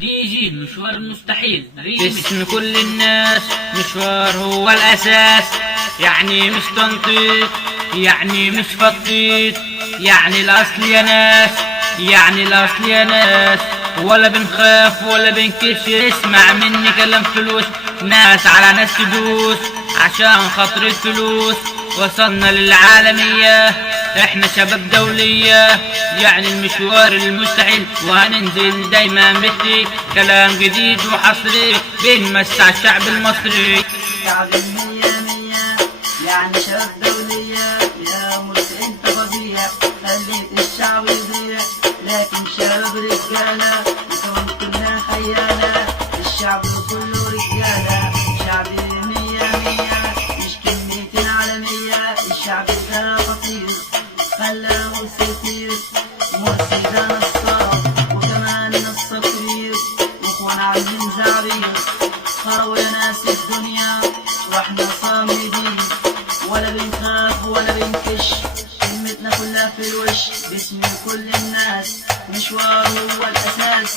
ديجي المشوار المستحيل باسم كل الناس. مشوار هو الأساس، يعني مش تنطيط، يعني مش فطيط، يعني الأصل يا ناس، يعني الأصل يا ناس. ولا بنخاف ولا بنكش، اسمع مني كلام فلوس. ناس على ناس تدوس عشان خاطر الفلوس. وصلنا للعالمية، احنا شباب دولية، يعني المشوار المستحيل. وهننزل دايما بشتي كلام جديد وحصري بنمسع الشعب المصري. شعب المية مية، يعني شباب دولية. يا مرسي انت فظيع، خليت الشعب يضيع. لكن شباب رجالة وكمان كلها خيالة. الشعب كله رجالة، شعب مية مية، مش كلمتين عالمية. الشعب ده خطير، خلى مرسي يطير. مرسي ده نصاب وكمان نصاب كبير، واخوان عاملين زعبير. خربوا يا ناس الدنيا واحنا صامدين، ولا بنخاف ولا بنكش، كلمتنا كلها في الوش باسم كل الناس. مشوار هو الأساس.